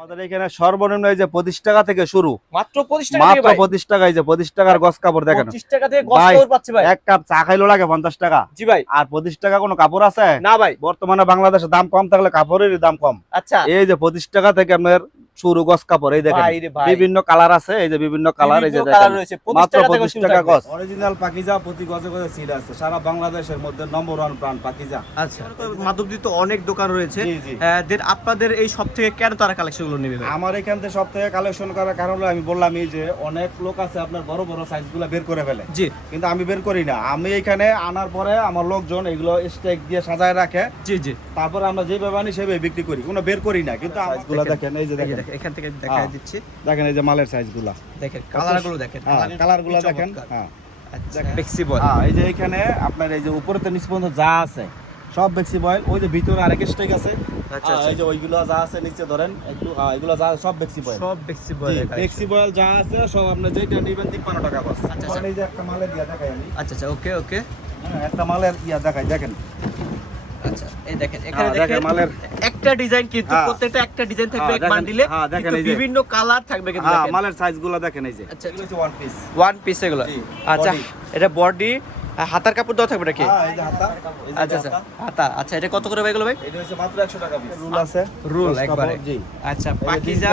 আমাদের এখানে সর্বনিম্ন এই যে পঁচিশ টাকা থেকে শুরু। মাত্র পঁচিশ টাকা মাত্র পঁচিশ টাকা এই যে পঁচিশ টাকার গছ কাপড় দেখেন। পঁচিশ টাকা থেকে গস কাপড় পাচ্ছি ভাই। এক কাপ চা খাইলো লাগে পঞ্চাশ টাকা। জি ভাই। আর পঁচিশ টাকা কোনো কাপড় আছে? না ভাই। বর্তমানে বাংলাদেশে দাম কম থাকলে কাপড়েরই দাম কম। আচ্ছা। এই যে পঁচিশ টাকা থেকে আপনার শুরু গছ কাপড় এই দেখেন বিভিন্ন কালার আছে এই যে বিভিন্ন কালার এই যে দেখেন রয়েছে 25 মাত্র টাকা পঁচিশ টাকা গছ। অরিজিনাল পাকিজা প্রতি গজে গজে সিল আছে সারা বাংলাদেশের মধ্যে নম্বর ওয়ান প্রাণ পাকিজা। আচ্ছা। মাধবদী তো অনেক দোকান রয়েছে। জি। দেন আপনাদের এই সব থেকে কেন তারা কালেকশনগুলো নেবে আমার এখান থেকে সব থেকে কালেকশন করার কারণ হলো আমি বললাম এই যে অনেক লোক আছে আপনার বড় বড় সাইজগুলা বের করে ফেলে। জি। কিন্তু আমি বের করি না। আমি এখানে আনার পরে আমার লোকজন এগুলো স্টেক দিয়ে সাজায় রাখে। জি জি। তারপর আমরা যেভাবে আনি সেভাবে বিক্রি করি। কোনো বের করি না। কিন্তু সাইজগুলো দেখেন এই যে দেখেন, এখান থেকে দেখাই হ্যাঁ। দিচ্ছি। দেখেন এই যে মালের সাইজগুলা দেখেন দেখেন হ্যাঁ দেখেন হ্যাঁ। আচ্ছা। ফ্লেক্সিবল হ্যাঁ, এই যে এখানে আপনার এই যে উপরে তো নিচ পর্যন্ত যা আছে সব বেক্সি বয়েল ওই যে ভিতরে আরেক স্টেক আছে। আচ্ছা, আচ্ছা। এই যে ওইগুলো যা আছে নিচে ধরেন একটু এগুলো যা সব বেক্সি বয়েল সব ফ্লেক্সিবল বেক্সি বয়েল যা আছে সব আপনি যেটা নেবেন তিপ্পান্ন টাকা আচ্ছা। এই যে একটা মালের দেখাই আমি। আচ্ছা আচ্ছা ওকে ওকে। হ্যাঁ, একটা মালের ইয়া দেখাই দেখেন। এই দেখেন এখানে হ্যাঁ, দেখেন দেখেন মালের- একটা ডিজাইন কিন্তু হ্যাঁ। প্রত্যেকটা একটা ডিজাইন থাকবে হ্যাঁ, এক বান্ডিলে হ্যাঁ, কিন্তু বিভিন্ন কালার থাকবে কিন্তু হ্যাঁ মালের সাইজগুলো দেখেন এই যে। আচ্ছা। এগুলো হচ্ছে ওয়ান পিস ওয়ান পিস এগুলো। আচ্ছা এটা বডি হাতার কাপড় দেওয়া থাকবে নাকি? হ্যাঁ এই যে হাতা এই যে আচ্ছা আচ্ছা হাতা। আচ্ছা এটা কত করে ভাই এগুলো ভাই? এটা হচ্ছে মাত্র 100 টাকা রুল আছে রুল একবারে। আচ্ছা পাকিজা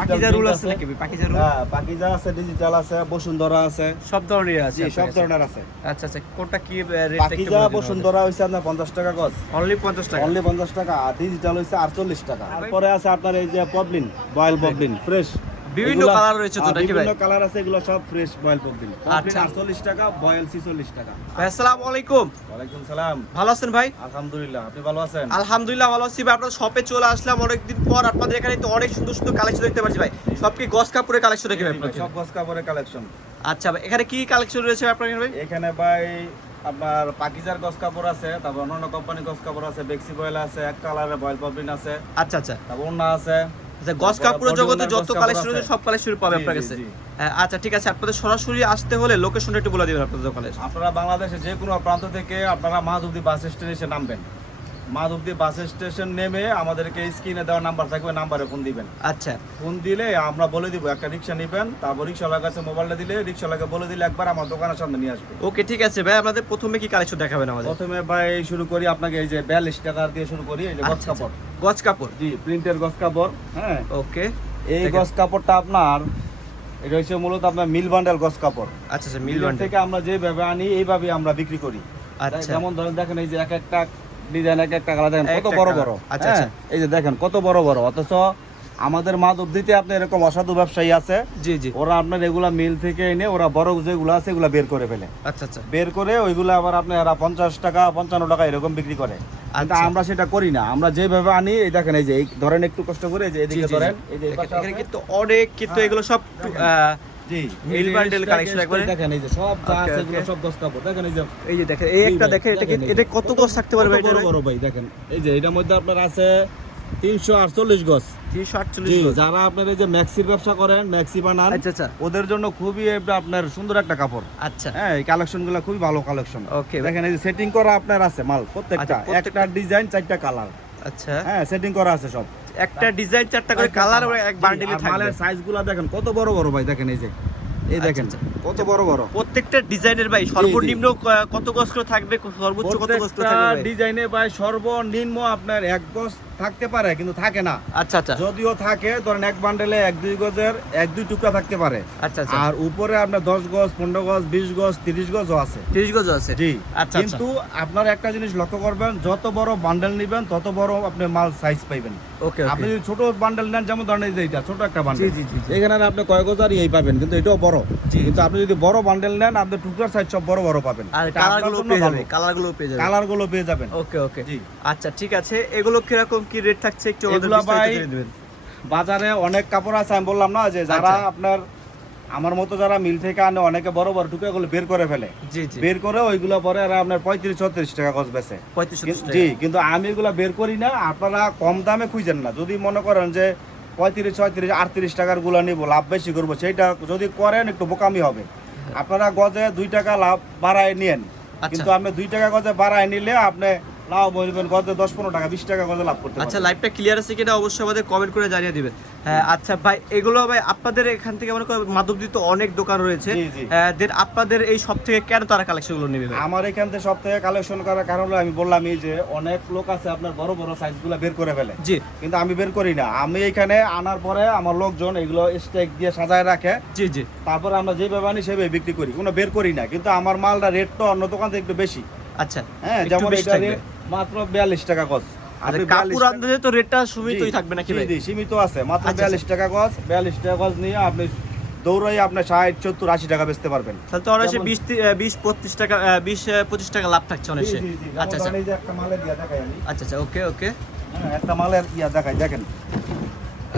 পাকিজা রুল আছে আছে। নাকি পাকিজা রুল? হ্যাঁ বাকিজা আছে ডিজিটাল আছে বসুন্ধরা আছে। সব ধরনের আছে সব ধরনের আছে। আচ্ছা আচ্ছা কোনটা কি রেট বাকিজা বসুন্ধরা হইছে আপনার 50 টাকা গজ। অনলি 50 টাকা? অনলি 50 টাকা আর ডিজিটাল হইছে 48 টাকা। তারপরে আছে আপনার এই যে পবলিন বয়েল পবলিন ফ্রেশ বিভিন্ন কালার রয়েছে তো নাকি ভাই? বিভিন্ন কালার আছে এগুলো সব ফ্রেশ বয়েল আচ্ছা। 48 টাকা বয়েল 46 টাকা। ভাই আসসালামু আলাইকুম। ওয়ালাইকুম সালাম। ভালো আছেন ভাই? আলহামদুলিল্লাহ আপনি ভালো আছেন? আলহামদুলিল্লাহ ভালো আছি ভাই। আপনার শপে চলে আসলাম। পর আপনাদের এখানে তো অনেক সুন্দর সুন্দর কালেকশন দেখতে পাচ্ছি ভাই। সব কি গস কাপড়ের কালেকশন দেখে ভাই সব গজ কাপড়ের কালেকশন আচ্ছা ভাই এখানে কি কালেকশন রয়েছে আপনার ভাই? এখানে ভাই আপনার পাকিজার গজ কাপড় আছে তারপর অন্যান্য কোম্পানি গজ কাপড় আছে বেক্সি বয়েল আছে এক কালারের বয়েল পবলিন আছে। আচ্ছা আচ্ছা। তারপর ওন্না আছে। আচ্ছা গস কাপড়ের জগতে যত কালের কালেকশন। রয়েছে সব কালেকশন পাবে জি, আপনার কাছে। হ্যাঁ, আচ্ছা ঠিক আছে আপনাদের সরাসরি আসতে হলে লোকেশনটা একটু বলে দেবেন আপনাদের দোকানে। আপনারা বাংলাদেশে যে কোনো প্রান্ত থেকে আপনারা মাধবদী বাস স্টেশনে এসে নামবেন। মাধবদী বাস স্টেশন নেমে আমাদেরকে স্ক্রিনে দেওয়া নাম্বার থাকবে নাম্বারে ফোন দিবেন। আচ্ছা। ফোন দিলে আমরা বলে দিব একটা রিক্সা নেবেন তারপর রিক্সাওয়ালার কাছে মোবাইলটা দিলে রিক্সাওয়ালাকে বলে দিলে একবার আমার দোকানের সামনে নিয়ে আসবে। ওকে ঠিক আছে। ভাই আপনাদের প্রথমে কি কালেকশন দেখাবেন আমাদের? প্রথমে ভাই শুরু করি আপনাকে এই যে বিয়াল্লিশ টাকা দিয়ে শুরু করি এই যে গজ আচ্ছা, কাপড়। গজ কাপড়? জি প্রিন্টের গজ কাপড় হ্যাঁ। ওকে। এই। গজ কাপড়টা আপনার এটা হচ্ছে মূলত আপনার মিল বান্ডেল গজ কাপড়। আচ্ছা আচ্ছা মিল মিলন থেকে আমরা যেভাবে আনি এইভাবে আমরা বিক্রি করি। আচ্ছা। যেমন ধরেন দেখেন এই যে এক একটা ডিজাইন এক একটা কালার দেখেন কত বড় বড়। আচ্ছা, হ্যাঁ, এই যে দেখেন কত বড় বড়। অথচ আমাদের মাধবদীতে আপনি এরকম অসাধু ব্যবসায়ী আছে জি জি। ওরা আপনার এগুলা মিল থেকে এনে ওরা বড় যেগুলো আছে এগুলা বের করে ফেলে। আচ্ছা আচ্ছা। বের করে ওইগুলো আবার আপনি এরা পঞ্চাশ টাকা পঞ্চান্ন টাকা এরকম বিক্রি করে। কিন্তু আচ্ছা। আমরা সেটা করি না। আমরা যেভাবে আনি এই দেখেন এই যে এই ধরেন একটু কষ্ট করে এই যে এদিকে ধরেন এই যে। কিন্তু অনেক কিন্তু হ্যাঁ। এগুলো সব জি মিল বান্ডেল স্ট্যাক- একবারে। দেখেন এই যে সব যা আছে এগুলো সব দশ কাপড়। দেখেন এই যে এই যে দেখেন এই একটা দেখেন এটা কি দেখেন এই এটা কত গজ থাকতে পারবে কত বড় বড় ভাই দেখেন এই যে এটার মধ্যে আপনার আছে তিনশো আটচল্লিশ গজ। তিনশো আটচল্লিশ জি গজ। যারা আপনার এই যে ম্যাক্সির ব্যবসা করেন ম্যাক্সি বানান আচ্ছা আচ্ছা। ওদের জন্য খুবই আপনার সুন্দর একটা কাপড়। আচ্ছা। হ্যাঁ এই কালেকশনগুলো খুবই ভালো কালেকশন ওকে দেখেন এই যে সেটিং করা আপনার আছে মাল আচ্ছা, প্রত্যেকটা- একটা ডিজাইন চারটা কালার আচ্ছা। হ্যাঁ সেটিং করা আছে সব। একটা ডিজাইন চারটা করে কালার এক বান্ডিলে থাকবে। মালের সাইজগুলো দেখেন কত বড় বড় ভাই দেখেন এই যে। এই দেখেন আচ্ছা, কত বড় বড়। প্রত্যেকটা ডিজাইনের ভাই সর্বনিম্ন কত গজ করে থাকবে সর্বোচ্চ কত গজ করে থাকবে? ডিজাইনে ভাই সর্বনিম্ন আপনার এক গজ থাকতে পারে কিন্তু থাকে না। আচ্ছা আচ্ছা। যদিও থাকে ধরেন এক বান্ডেলে এক দুই গজের এক দুই টুকরা থাকতে পারে। আচ্ছা আচ্ছা। আর উপরে আপনার দশ গজ পনেরো গজ বিশ গজ তিরিশ গজও আছে। তিরিশ গজ আছে? জি। আচ্ছা, কিন্তু আপনার একটা জিনিস লক্ষ্য করবেন যত বড় বান্ডেল নেবেন তত বড় আপনি মাল সাইজ পাইবেন। ওকে আপনি যদি ছোট বান্ডেল নেন যেমন ধরেন এই যে এটা ছোট একটা বান্ডেল জি, জি। এখানে আপনি কয় গজারই এই পাবেন কিন্তু এটাও বড়। জি, কিন্তু আপনি যদি বড় বান্ডেল নেন আপনি টুকরার সাইজ সব বড় বড় পাবেন। আর এটা কালারগুলো পেয়ে যাবেন যাবে কালারগুলো পেয়ে যাবেন কালারগুলো পেয়ে যাবেন। ওকে ওকে। জি। আচ্ছা ঠিক আছে। এগুলো কীরকম কি রেট থাকছে একটু ভাই- বাজারে অনেক কাপড় আছে আমি বললাম না যে যারা আচ্ছা। আপনার আমার মতো যারা মিল থেকে আনে অনেকে বড় বড় টুকরাগুলো বের করে ফেলে। বের করে ওইগুলো পরে আর আপনার পঁয়ত্রিশ ছত্রিশ টাকা বেছে জি কিন্তু আমি এগুলো বের করি না আপনারা কম দামে খুঁজেন না। যদি মনে করেন যে পঁয়ত্রিশ ছয়ত্রিশ আটত্রিশ টাকারগুলো নিবো লাভ বেশি করব সেইটা যদি করেন একটু বোকামি হবে। আপনারা গজে দুই টাকা লাভ বাড়ায় নিয়েন। আচ্ছা। কিন্তু আপনি দুই টাকা গজে বাড়ায় নিলে আপনি লাভ বলবেন গজে দশ পনেরো টাকা বিশ টাকা গজে লাভ করতে আচ্ছা লাইভটা ক্লিয়ার আছে কিনা অবশ্যই আমাদের কমেন্ট করে জানিয়ে দিবেন। হ্যাঁ, আচ্ছা ভাই এগুলো ভাই আপনাদের এখান থেকে মনে করেন তো অনেক দোকান রয়েছে। দেন আপনাদের এই সব থেকে কেন তারা কালেকশনগুলো নেবে আমার এখান থেকে সব থেকে কালেকশন করার কারণ হলো আমি বললামই যে অনেক লোক আছে আপনার বড় বড় সাইজগুলো বের করে ফেলে। জি। কিন্তু আমি বের করি না। আমি এখানে আনার পরে আমার লোকজন এগুলো স্টেক দিয়ে সাজায় রাখে। জি জি। তারপরে আমরা যেভাবে আনি সেভাবে বিক্রি করি। কোনো বের করি না। কিন্তু আমার মালটা রেটটা অন্য দোকান থেকে একটু বেশি। আচ্ছা হ্যাঁ যেমন এটা মাত্র বিয়াল্লিশ টাকা গজ। আচ্ছা, আপনি 42 কাপড় টাকা- আন্দাজে তো রেটটা সীমিতই থাকবে নাকি জি, ভাই? সীমিত আছে মাত্র আচ্ছা, বিয়াল্লিশ টাকা গজ। বিয়াল্লিশ টাকা গজ নিয়ে আপনি দৌড়াই আপনার ষাট সত্তর আশি টাকা বেচতে পারবেন। তাহলে তো বিশ বিশ পঁচিশ টাকা বিশ পঁচিশ টাকা লাভ থাকছে আচ্ছা আচ্ছা। আচ্ছা আচ্ছা ওকে ওকে। হ্যাঁ, একটা মালের ইয়া দেখাই দেখেন।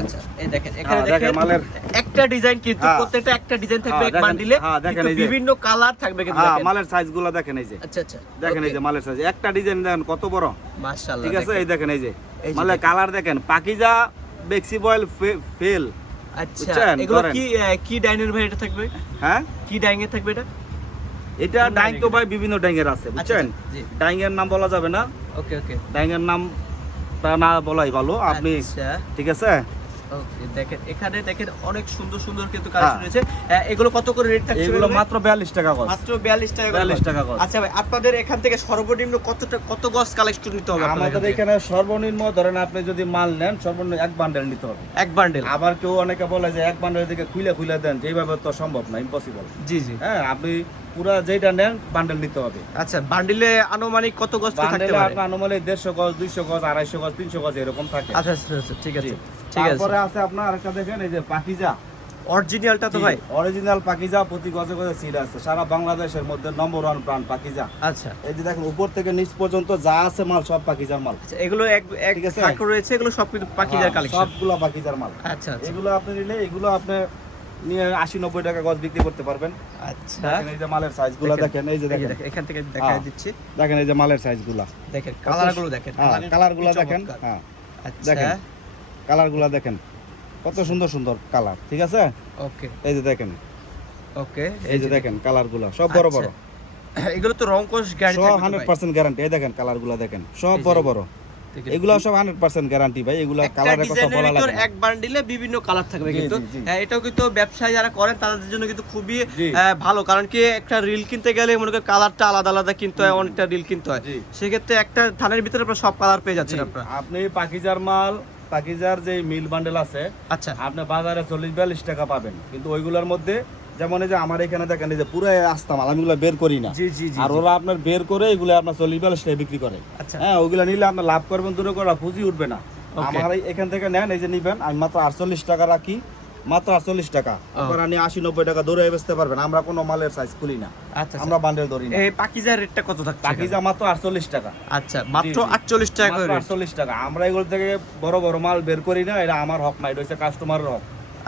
আচ্ছা এই দেখেন এখানে দেখেন দেখেন একটা ডিজাইন কিন্তু। প্রত্যেকটা একটা ডিজাইন থাকবে এক বান্ডিলে কিন্তু বিভিন্ন কালার থাকবে কিন্তু হ্যাঁ দেখেন। মালের সাইজগুলো দেখেন এই যে। আচ্ছা আচ্ছা দেখেন এই যে মালের সাইজ একটা ডিজাইন দেখেন কত বড়। মাশাআল্লাহ ঠিক আছে? এই দেখেন এই যে। মালের কালার দেখেন। পাকিজা বেক্সি বয়েল ফেল। আচ্ছা এগুলো কি আহ, কি ডাইনের ভাই এটা থাকবে? হ্যাঁ? কি থাকবে এটা? এটা ডাইং তো ভাই বিভিন্ন ডাইংয়ের আছে বুঝছেন? জি। ডাইং এর নাম বলা যাবে না। ওকে নাম তা না বলাই ভালো আপনি আচ্ছা। ঠিক আছে? দেখেন এখানে দেখেন অনেক সুন্দর সুন্দর কিন্তু কালেকশন। রয়েছে। এগুলো কত করে রেট থাকছে এগুলো মাত্র বিয়াল্লিশ টাকা গজ। মাত্র 42 টাকা 42 টাকা গজ। আচ্ছা ভাই আপনাদের এখান থেকে সর্বনিম্ন কতটা কত গজ কালেকশন নিতে হবে আমাদের এখানে সর্বনিম্ন ধরেন আপনি যদি মাল নেন সর্বনিম্ন এক বান্ডেল নিতে হবে। এক বান্ডেল আবার কেউ অনেকে বলে যে এক বান্ডেল থেকে খুলে খুলে দেন এইভাবে তো সম্ভব না ইম্পসিবল জি জি। হ্যাঁ আপনি পুরা যেটা নেন বান্ডেল নিতে হবে। আচ্ছা বান্ডিলে আনুমানিক কত গজ থাকতে পারে? আনুমানিক দেড়শো গজ দুইশো গজ আড়াইশো গজ তিনশো গজ এরকম থাকে। আচ্ছা আচ্ছা আচ্ছা। ঠিক আছে। তারপরে আছে আপনার আরেকটা দেখেন এই যে পাকিজা। অরিজিনালটা তো ভাই? অরিজিনাল পাকিজা প্রতি গজে গজে সিট আছে। সারা বাংলাদেশের মধ্যে নম্বর ওয়ান প্রাণ পাকিজা। আচ্ছা। এই যে দেখেন উপর থেকে নিচ পর্যন্ত যা আছে মাল সব পাকিজার মাল। আচ্ছা এগুলো এক এক থাক রয়েছে এগুলো সব পাকিজার হ্যাঁ, কালেকশন সবগুলো পাকিজার মাল। আচ্ছা আচ্ছা। এগুলো আপনি নিলে এগুলো আপনি নিয়ে আশি নব্বই টাকা গজ বিক্রি করতে পারবেন। আচ্ছা। এই যে মালের সাইজগুলো দেখেন এই যে দেখেন। এখান থেকে দেখা হ্যাঁ। দিচ্ছি। দেখেন এই যে মালের সাইজগুলা দেখেন কালারগুলো দেখেন। হ্যাঁ কালারগুলো দেখেন। হ্যাঁ। দেখেন। কালারগুলো দেখেন। কত সুন্দর সুন্দর কালার ঠিক আছে? ওকে। এই যে দেখেন। ওকে এই যে দেখেন। কালারগুলো সব বড় বড়। আচ্ছা। এগুলো তো রং কোশ গ্যারান্টি সব হান্ড্রেড পার্সেন্ট গ্যারান্টি এই দেখেন কালারগুলো দেখেন সব বড় বড়। এগুলো সব হান্ড্রেড পার্সেন্ট গ্যারান্টি ভাই এগুলো কালারের কথা বলা লাগে এক বান্ডিলে বিভিন্ন কালার থাকবে কিন্তু। হ্যাঁ, এটাও কিন্তু ব্যবসায়ী যারা করেন তাদের জন্য কিন্তু খুবই। ভালো। কারণ কি একটা রিল কিনতে গেলে মনে করেন কালারটা আলাদা আলাদা কিনতে হয় অনেকটা রিল কিনতে হয়। সেক্ষেত্রে একটা থানের ভিতরে সব কালার পেয়ে যাচ্ছেন আপনারা। আপনি পাকিজার মাল পাকিজার যে মিল বান্ডেল আছে আচ্ছা। আপনি বাজারে চল্লিশ বিয়াল্লিশ টাকা পাবেন। কিন্তু ওইগুলোর মধ্যে যেমন এই যে আমার এখানে দেখেন এই যে পুরো আসতাম আমি এগুলো বের করি না। জি জি জি আর ওরা আপনার বের করে এগুলো আপনার চল্লিশ বিয়াল্লিশ টাকা বিক্রি করে। আচ্ছা। হ্যাঁ ওইগুলো নিলে আপনার লাভ করবেন দূরে করে পুঁজি উঠবে না। আমার এখান থেকে নেন এই যে নিবেন আমি মাত্র আটচল্লিশ টাকা রাখি। মাত্র আটচল্লিশ টাকা। আপনারা নিয়ে আশি নব্বই টাকা বেচতে পারবেন। আমরা কোনো মালের সাইজ খুলি না। আচ্ছা আমরা বান্ডেল ধরি না। এই পাকিজার রেটটা কত থাকছে পাকিজা মাত্র আটচল্লিশ টাকা। আচ্ছা মাত্র। আটচল্লিশ টাকা আটচল্লিশ টাকা। আমরা এগুলো থেকে বড় বড় মাল বের করি না। এটা আমার হক না। এটা হচ্ছে কাস্টমারের হক।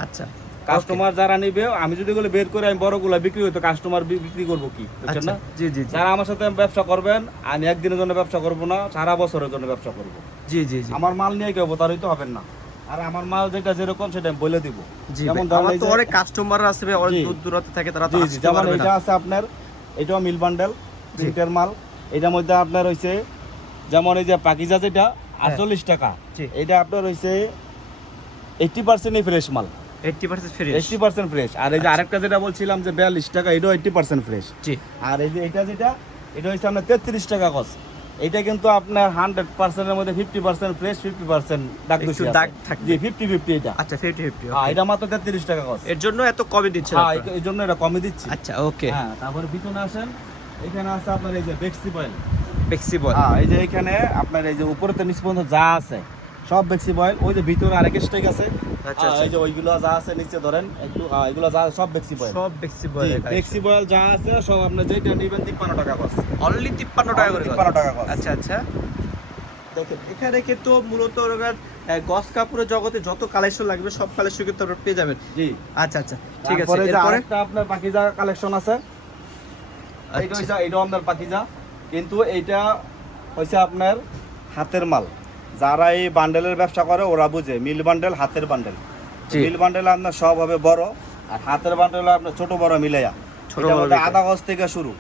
আচ্ছা। কাস্টমার যারা নিবে আমি যদি এগুলো বের করে আমি বড়গুলো বিক্রি হইতো কাস্টমার বিক্রি করব কি? বুঝছেন আচ্ছা। না? জি জি যারা আমার সাথে ব্যবসা করবেন আমি একদিনের জন্য ব্যবসা করব না সারা বছরের জন্য ব্যবসা করব। জি জি আমার মাল নিয়ে কেউ প্রতারিত হবেন না? আর আমার মাল যেটা যেরকম সেটা আমি বলে দিব। যেমন আমার তো অনেক কাস্টমার ভাই, অনেক দূর দূরান্ত থাকে তারা তো আসতে যেমন এটা আছে আপনার এটাও মিল বান্ডেল প্রিন্টের মাল। এটার মধ্যে আপনার হইছে যেমন এই যে পাকিজা যেটা আটচল্লিশ টাকা। হ্যাঁ। এটা আপনার হইছে এইটটি পার্সেন্টই ফ্রেশ মাল। 80% ফ্রি এইটটি পার্সেন্ট ফ্রেশ আর এই যে আরেকটা যেটা বলছিলাম যে বিয়াল্লিশ টাকা এটাও এইটটি পার্সেন্ট ফ্রেশ আর এই যে এটা যেটা এটা হচ্ছে আপনার তেত্রিশ টাকা কস এটা কিন্তু আপনার হান্ড্রেড পার্সেন্টের মধ্যে fifty percent fresh fifty percent ডাক একটু ডাক দাগ থাকবে। ফিফটি ফিফটি এটা। আচ্ছা 50 50 হ্যাঁ এটা মাত্র তেত্রিশ টাকা কস এর জন্য এত কমে দিচ্ছে হ্যাঁ এর জন্য এটা কমে দিচ্ছে। আচ্ছা ওকে হ্যাঁ তারপরে পিছনে আসেন। এখানে আছে আপনার এই যে বেক্সি বয়েল বেক্সি পয়েন্ট হ্যাঁ এই যে এখানে আপনার এই যে উপরে তো নিচ পর্যন্ত যা আছে সব বেক্সি বয়েল। ওই যে ভিতরে আরেক স্টেক আছে। আচ্ছা, হ্যাঁ, এই যে ওইগুলো যা আছে নিচে ধরেন একটু এগুলো যা সব বেক্সি বয়েল। সব বেক্সি বল বেক্সি বয়েল যা আছে সব যেটা নেবেন টাকা অনলি 53 টাকা করে টাকা আচ্ছা আচ্ছা। দেখেন এখানে কিন্তু মূলত গস কাপড়ের জগতে যত কালেকশন লাগবে সব কালেকশন কিন্তু আপনারা পেয়ে যাবেন। জি। আচ্ছা আচ্ছা। ঠিক আছে যে এরপরে? আপনার পাকিজা কালেকশন আছে। এইটা আচ্ছা। হইছে এইটা আপনার পাকিজা। কিন্তু এইটা হইছে আপনার হাতের মাল। যারা এই বান্ডেলের ব্যবসা করে ওরা বুঝে। মিল বান্ডেল হাতের বান্ডেল। মিল বান্ডেল আপনার সব হবে বড় আর হাতের বান্ডেল আপনার ছোট বড় মিলাইয়া। ছোট বড় আধা গজ থেকে শুরু।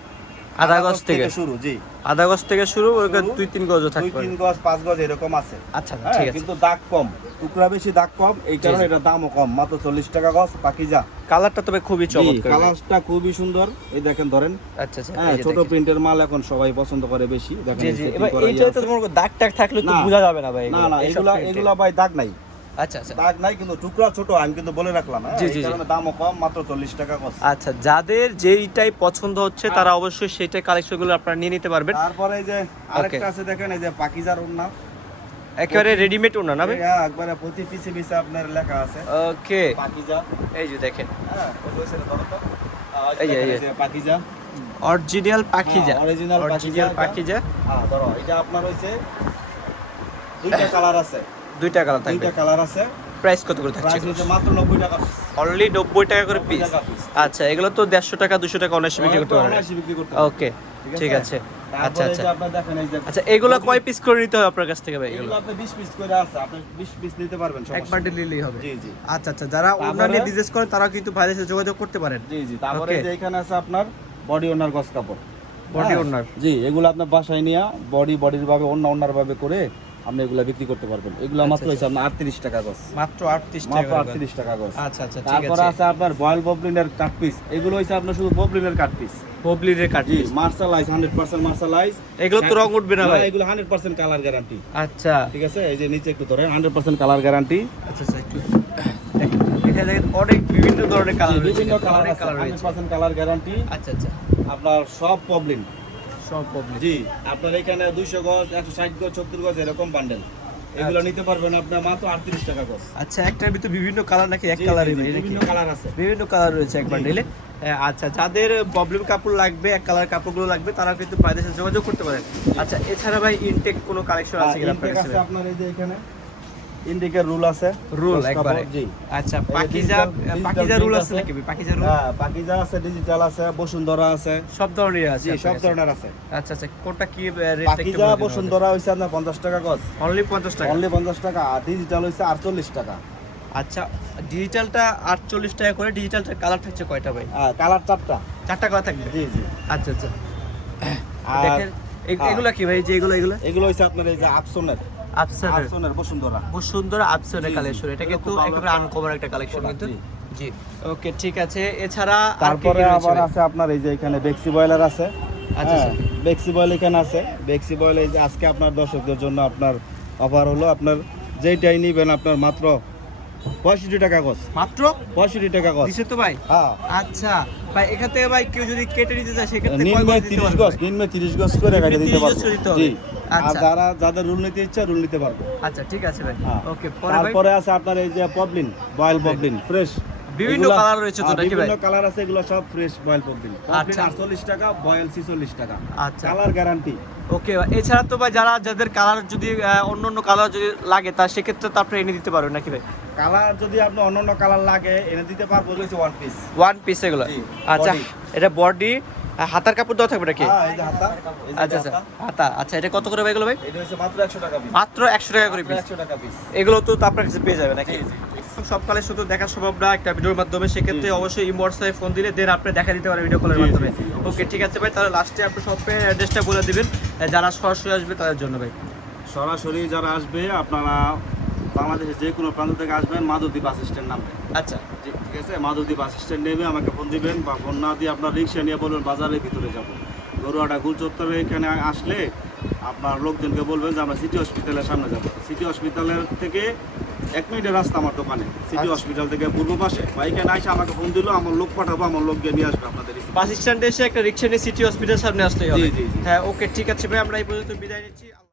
আধা গজ থেকে? শুরু জি। আধা গজ থেকে শুরু দুই তিন গজও দুই তিন গজ পাঁচ গজ এরকম আছে। আচ্ছা হ্যাঁ, ঠিক আছে। কিন্তু দাগ কম টুকরা বেশি দাগ কম এই কারণে এটা দামও কম। মাত্র চল্লিশ টাকা গজ পাকিজা কালারটা তবে খুবই চমৎকার। কালারটা খুবই সুন্দর। এই দেখেন ধরেন। আচ্ছা আচ্ছা হ্যাঁ ছোট প্রিন্টের মাল এখন সবাই পছন্দ করে বেশি। দেখেন এবার ইয়ে তো তোমার দাগ টাগ থাকলে তো বোঝা যাবে না ভাই না না এগুলা এগুলা ভাই দাগ নাই। আচ্ছা আচ্ছা। দাগ নাই কিন্তু টুকরা ছোট আমি কিন্তু বলে রাখলাম হ্যাঁ? জি, জি, জি। দামও কম মাত্র চল্লিশ টাকা আচ্ছা যাদের যেইটাই পছন্দ হচ্ছে তারা অবশ্যই সেইটাই কালেকশনগুলো আপনারা নিয়ে নিতে পারবেন। তারপরে যে আরেকটা আছে দেখেন এই যে পাকিজার ওন্না একেবারে রেডিমেড ওনা না ভাই? হ্যাঁ একবারে প্রতি পিছে পিছে আপনার লেখা আছে। ওকে পাকিজা। এই যে দেখেন। হ্যাঁ। এই যে, এই যে। পাকিজা। অরিজিনাল পাখিজা হ্যাঁ, original অরিজিনাল পাখিজা হ্যাঁ ধরো এটা আপনার হইছে দুইটা কালার আছে। দুইটা কালার থাকবে। দুইটা কালার আছে। প্রাইস কত করে থাকছে মাত্র নব্বই টাকা অনলি নব্বই টাকা করে পিস আচ্ছা এগুলো তো দেড়শো টাকা দুশো টাকা অনায়াসে বিক্রি করতে পারবেন। অনায়াসে বিক্রি করতে পারবেন। ওকে ঠিক আছে? আচ্ছা আচ্ছা। যে দেখেন এই যে আচ্ছা এগুলো কয় পিস করে নিতে হবে আপনার কাছ থেকে ভাই? এগুলো আপনি 20 পিস করে আছে আপনি 20 পিস নিতে পারবেন। নিলেই হবে। জি জি। আচ্ছা আচ্ছা যারা বিজনেস করেন তারা কিন্তু ভাইদের সাথে যোগাযোগ করতে পারেন। জি জি তারপরে যে এখানে আছে আপনার বডি ওনার গস কাপড়। বডি হ্যাঁ। ওনার জি এগুলো আপনার বাসায় নিয়ে বডি বডির ভাবে অন্য ওনার ভাবে করে আপনি এগুলা বিক্রি করতে পারবেন। এগুলো মাত্র হচ্ছে আপনার 38 টাকা গস মাত্র আটত্রিশ মাত্র টাকা 38 টাকা গস আচ্ছা আচ্ছা ঠিক তারপরে আছে। আপনার বয়েল ববলিনের কাট পিস। এগুলো হচ্ছে আপনার শুধু ববলিনের কাট পিস। ববলিনের কাট জি মার্শালাইজ 100% মার্শালাইজ। এগুলো তো রং উঠবে না ভাই। এগুলো 100% কালার গ্যারান্টি। আচ্ছা। ঠিক আছে এই যে নিচে একটু ধরেন 100% কালার গ্যারান্টি। আচ্ছা আচ্ছা একটু এখানে অনেক বিভিন্ন ধরনের কালার বিভিন্ন কালার অনেক আছে কালার রয়েছে। 100% কালার গ্যারান্টি। আচ্ছা আচ্ছা। আপনার সব প্রবলেম সব জি আপনার এখানে 200 গজ 160 গজ 70 গজ এরকম বান্ডেল এগুলো নিতে পারবেন আপনার মাত্র 38 টাকা গজ। আচ্ছা একটার ভিতরে বিভিন্ন কালার নাকি? এক কালার কালারই ভাই বিভিন্ন কালার আছে। বিভিন্ন কালার রয়েছে এক বান্ডেলে আচ্ছা যাদের প্রবলেম কাপড় লাগবে এক কালার কাপড়গুলো লাগবে তারা কিন্তু ভাইদের সাথে যোগাযোগ করতে পারেন। আচ্ছা এছাড়া ভাই ইনটেক কোনো কালেকশন আছে কিনা আপনার কাছে আছে আপনার এই যে এখানে। ইন্ডিকের রুল আছে। রুল একবারে। জি। আচ্ছা পাকিজা পাকিজা রুল আছে। নাকি? পাকিজা রুল হ্যাঁ পাকিজা আছে ডিজিটাল আছে বসুন্ধরা আছে। সব ধরনের আছে। সব ধরনের আছে। আচ্ছা আচ্ছা কোনটা কি রেট পাকিজা বসুন্ধরা হইছে আপনার 50 টাকা গজ। অনলি 50 টাকা? অনলি 50 টাকা আর ডিজিটাল হইছে 48 টাকা। আচ্ছা ডিজিটালটা 48 টাকা করে ডিজিটালটার কালার থাকছে কয়টা ভাই? হ্যাঁ কালার চারটা। চারটা কালার থাকবে? জি জি। আচ্ছা আচ্ছা। আর হ্যাঁ। এগুলা কি ভাই? যে এগুলো এগুলো? এগুলো হইছে আপনার এই যে আপসনের। আপসনের। বসুন্ধরা। জি, জি। কালেকশন এটা কিন্তু একেবারে আনকমন একটা কালেকশন কিন্তু। জি। ওকে ঠিক আছে। এছাড়া তারপরে আবার আছে আপনার এই যে এখানে বেক্সি বয়লার আছে। আচ্ছা, হ্যাঁ, বেক্সি বয়েল এখানে আছে। বেক্সি বয়েল এই যে আজকে আপনার দর্শকদের জন্য আপনার অফার হলো। আপনার যেইটাই নিবেন আপনার মাত্র পঁয়ষট্টি টাকা গজ মাত্র? পঁয়ষট্টি টাকা গজ দিছে তো ভাই? হ্যাঁ। আচ্ছা। ভাই এখান থেকে ভাই কেউ যদি কেটে নিতে চায় সেক্ষেত্রে নিম্নে তিরিশ গজ নিম্নে তিরিশ গজ করে কেটে দিতে পারব। জি। আর আচ্ছা। যারা যাদের রুল নিতে ইচ্ছা রুল নিতে পারব। আচ্ছা ঠিক আছে ভাই। হ্যাঁ। ওকে তারপরে আছে আপনার এই যে পবলিন বয়েল পবলিন ফ্রেশ বিভিন্ন colour রয়েছে তো নাকি ভাই? বিভিন্ন কালার আছে এগুলো সব ফ্রেশ বয়েল আচ্ছা। 48 টাকা বয়েল 46 টাকা। আচ্ছা। কালার গ্যারান্টি ওকে এছাড়া তো ভাই যারা যাদের কালার যদি অন্য অন্য কালার যদি লাগে তা সেক্ষেত্রে তো আপনি এনে দিতে পারবেন নাকি ভাই? কালার যদি আপনি অন্যান্য কালার লাগে এনে দিতে পারব হচ্ছে ওয়ান পিস ওয়ান পিস এগুলো? আচ্ছা এটা বডি হাতার কাপড় দেওয়া থাকবে নাকি? হ্যাঁ হাতা আচ্ছা আচ্ছা হাতা। আচ্ছা এটা কত করে ভাই এগুলো ভাই? মাত্র 100 টাকা মাত্র একশো টাকা করে পিস 100 টাকা পিস এগুলো তো আপনার কাছে পেয়ে যাবে নাকি? সব কালেকশন তো দেখা সম্ভব না একটা ভিডিওর মাধ্যমে সেক্ষেত্রে। অবশ্যই ইমোটসে ফোন দিলে দেন আপনি দেখা দিতে পারেন ভিডিও কলের মাধ্যমে। ওকে ঠিক আছে ভাই তাহলে লাস্টে আপনি শপের অ্যাড্রেসটা বলে দিবেন। যারা সরাসরি আসবে তাদের জন্য ভাই। সরাসরি যারা আসবে আপনারা বাংলাদেশের যে কোনো প্রান্ত থেকে আসবেন মাধবদী বাস স্ট্যান্ড নামবে আচ্ছা। ঠিক আছে? মাধবদী বাস স্ট্যান্ড নেমে আমাকে ফোন দিবেন বা ফোন না দিয়ে আপনার রিক্সা নিয়ে বলবেন বাজারের ভিতরে যাব। গরুয়াটা গুল চত্বরে এখানে আসলে আপনার লোকজনকে বলবেন যে আমরা সিটি হসপিটালের সামনে যাব। সিটি হসপিটালের থেকে এক মিনিটের রাস্তা আমার দোকানে। সিটি আচ্ছা। হসপিটাল থেকে পূর্ব পাশে। বা এখানে এসে আমাকে ফোন দিল আমার লোক পাঠাবো আমার লোক গিয়ে নিয়ে আসবে আপনাদের বাস স্ট্যান্ডে এসে একটা রিক্সা নিয়ে সিটি হসপিটাল সামনে আসতেই হবে। হ্যাঁ ওকে ঠিক আছে ভাই আমরা এই পর্যন্ত বিদায় নিচ্ছি।